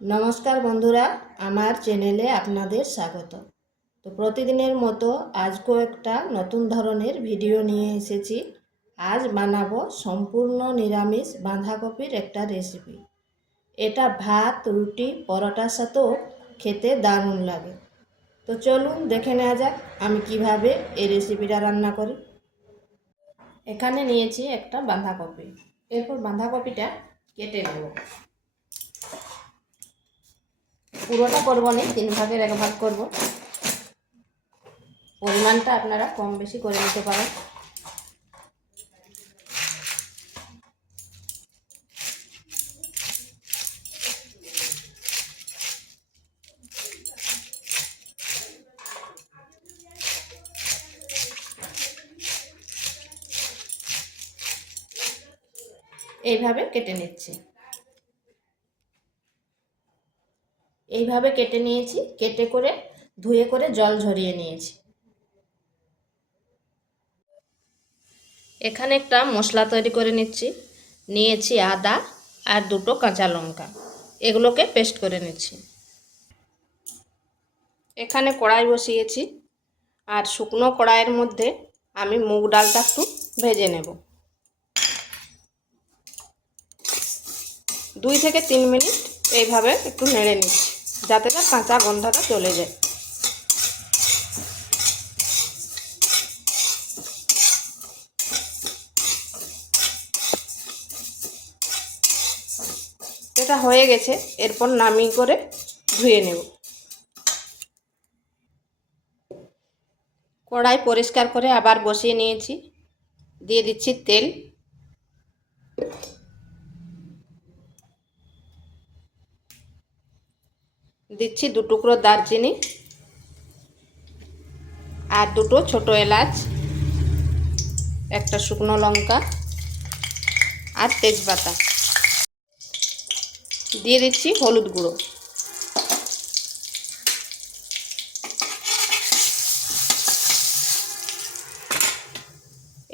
নমস্কার বন্ধুরা, আমার চ্যানেলে আপনাদের স্বাগত। তো প্রতিদিনের মতো আজকেও একটা নতুন ধরনের ভিডিও নিয়ে এসেছি। আজ বানাবো সম্পূর্ণ নিরামিষ বাঁধাকপির একটা রেসিপি। এটা ভাত, রুটি, পরোটার সাথেও খেতে দারুণ লাগে। তো চলুন দেখে নেওয়া যাক আমি কিভাবে এই রেসিপিটা রান্না করি। এখানে নিয়েছি একটা বাঁধাকপি। এরপর বাঁধাকপিটা কেটে নেব। পুরোটা করবো না, 3 ভাগের 1 ভাগ করব। পরিমাণটা আপনারা কম বেশি করে নিতে পারেন। এইভাবে কেটে নিচ্ছি। এইভাবে কেটে নিয়েছি, কেটে করে ধুয়ে করে জল ঝরিয়ে নিয়েছি। এখানে একটা মশলা তৈরি করে নিয়েছি আদা আর 2টো কাঁচা লঙ্কা, এগুলোকে পেস্ট করে নিচ্ছি। এখানে কড়াই বসিয়েছি, আর শুকনো কড়াইয়ের মধ্যে আমি মুগ ডালটা একটু ভেজে নেব। 2 থেকে 3 মিনিট এইভাবে একটু নেড়ে নিচ্ছি, যাতে তার কাঁচা গন্ধটা চলে যায়। এটা হয়ে গেছে, এরপর নামিয়ে করে ধুয়ে নেব। কড়াই পরিষ্কার করে আবার বসিয়ে নিয়েছি, দিয়ে দিচ্ছি তেল। দিচ্ছি 2 টুকরো দারচিনি আর 2টো ছোট এলাচ, একটা শুকনো লঙ্কা আর তেজপাতা। দিয়ে দিচ্ছি হলুদ গুঁড়ো।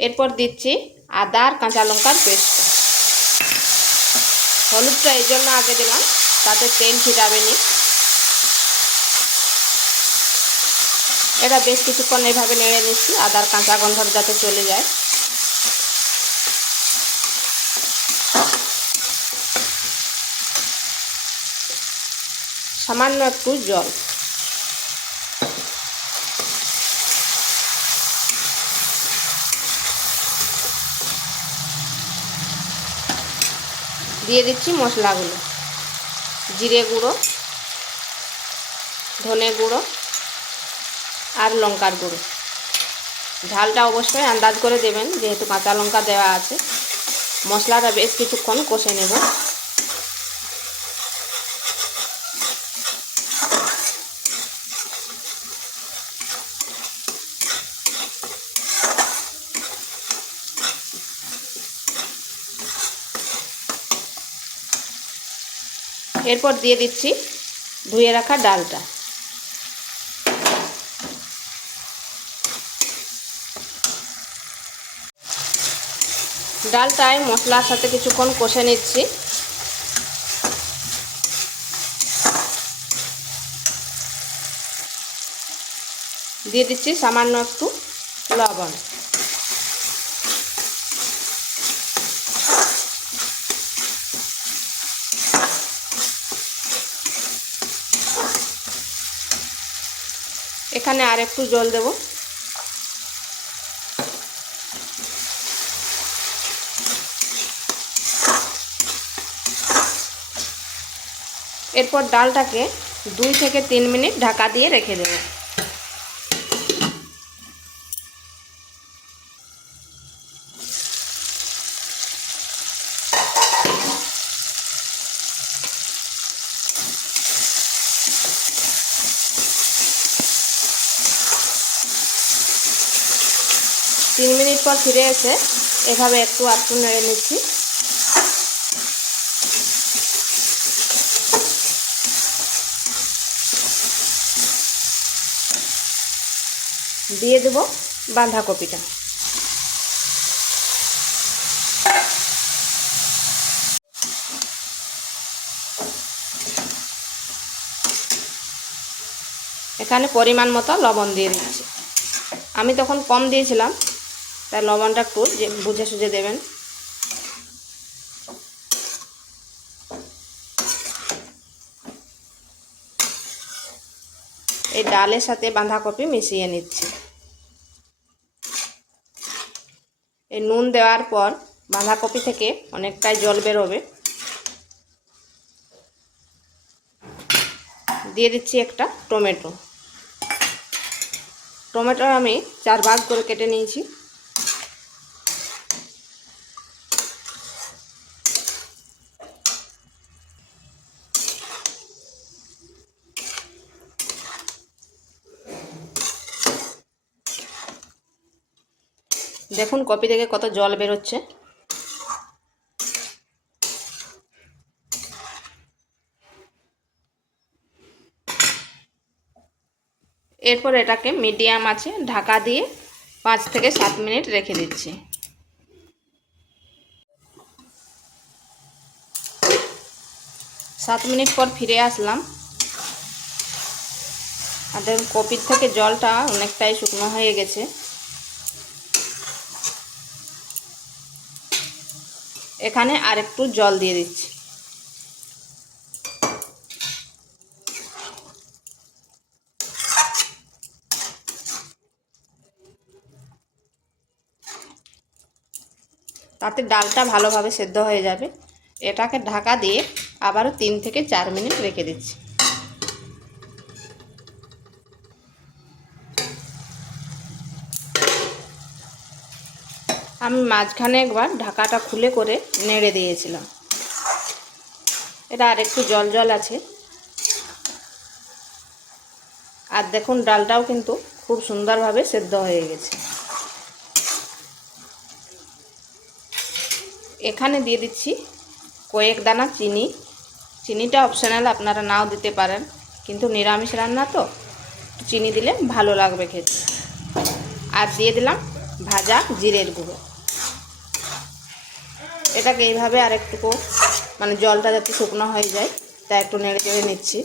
এরপর দিচ্ছি আদা আর কাঁচা লঙ্কার পেস্ট। হলুদটা এই জন্য আগে দিলাম, তাতে তেল ছিটাবে নি। এটা বেশ কিছুক্ষণ এইভাবে নেড়ে নিচ্ছি, আদার কাঁচা গন্ধ যাতে চলে যায়। সামান্য একটু জল। দিয়ে দিচ্ছি মশলাগুলো: জিরে গুঁড়ো, ধনে গুঁড়ো আর লঙ্কার গুঁড়ো। ঝালটা অবশ্যই আন্দাজ করে দেবেন, যেহেতু কাঁচা লঙ্কা দেওয়া আছে। মশলাটা বেশ কিছুক্ষণ কষে নেব। এরপর দিয়ে দিচ্ছি ধুয়ে রাখা ডালটা। ডালটায় মশলার সাথে কিছুক্ষণ কষে নিচ্ছি। দিয়ে দিচ্ছি সামান্য একটু লবণ। এখানে আর একটু জল দেব। এরপর ডালটাকে 2 থেকে 3 মিনিট ঢাকা দিয়ে রেখে দেব। তিন মিনিট পর ফিরে এসে এভাবে একটু আটটু নেড়ে নিচ্ছি। দিয়ে দেব বাঁধাকপিটা। এখানে পরিমাণ মতো লবণ দিয়ে দিচ্ছি। আমি তখন কম দিয়েছিলাম, তাই লবণটা একটু বুঝে সুঝে দেবেন। এই ডালের সাথে বাঁধাকপি মিশিয়ে নিচ্ছি। এই নুন দেওয়ার পর বাঁধাকপি থেকে অনেকটাই জল বেরোবে। দিয়ে দিচ্ছি একটা টমেটো। টমেটো আমি 4 ভাগ করে কেটে নিয়েছি। দেখুন কপি থেকে কত জল বেরোচ্ছে। এরপর এটাকে মিডিয়াম আঁচে ঢাকা দিয়ে 5 থেকে 7 মিনিট রেখে দিচ্ছি। 7 মিনিট পর ফিরে আসলাম। আর দেখুন কপির থেকে জলটা অনেকটাই শুকনো হয়ে গেছে। এখানে আর একটু জল দিয়ে দিচ্ছি। তাতে ডালটা ভালোভাবে সেদ্ধ হয়ে যাবে। এটাকে ঢাকা দিয়ে আবারও 3 থেকে 4 মিনিট রেখে দিচ্ছি। আমি মাঝখানে একবার ঢাকাটা খুলে করে নেড়ে দিয়েছিলাম। এটা আর একটু জল জল আছে। আর দেখুন ডালটাও কিন্তু খুব সুন্দরভাবে সেদ্ধ হয়ে গেছে। এখানে দিয়ে দিচ্ছি কয়েক দানা চিনি। চিনিটা অপশনাল, আপনারা নাও দিতে পারেন, কিন্তু নিরামিষ রান্না তো চিনি দিলে ভালো লাগবে খেতে। আর দিয়ে দিলাম ভাজা জিরের গুঁড়ো। এটাকে এইভাবে আর একটু মানে জলটা যাতে শুকনো হয়ে যায় তা একটু নেড়ে চেড়ে নিচ্ছি।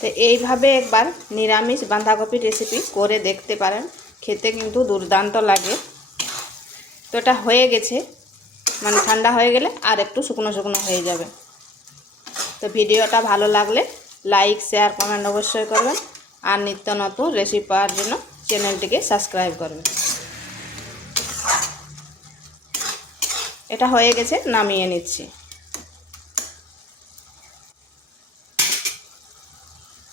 তো এইভাবে একবার নিরামিষ বাঁধাকপি রেসিপি করে দেখতে পারেন, খেতে কিন্তু দুর্দান্ত লাগে। তো এটা হয়ে গেছে, মানে ঠান্ডা হয়ে গেলে আর একটু শুকনো শুকনো হয়ে যাবে। তো ভিডিওটা ভালো লাগলে লাইক শেয়ার কমেন্ট অবশ্যই করবেন। আর নিত্য নতুন রেসিপি পাওয়ার জন্য চ্যানেলটিকে সাবস্ক্রাইব করবেন। এটা হয়ে গেছে, নামিয়ে নিচ্ছি।